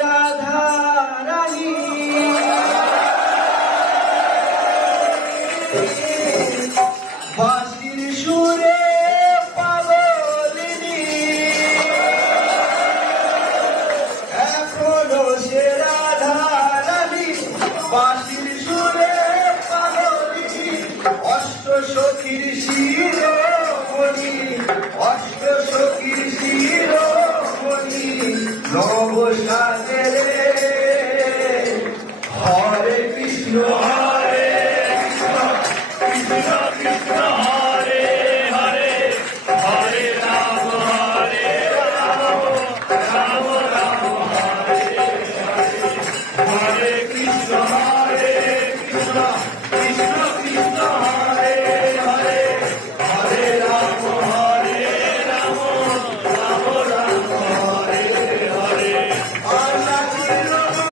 রাধা রানী বাঁশির সুরে পাগলিনী এখনো সে রাধা রানী বাঁশির সুরে পাগলিনী অষ্ট সখীর শিরোমণি অষ্ট সখীর শিরোমণি নবসা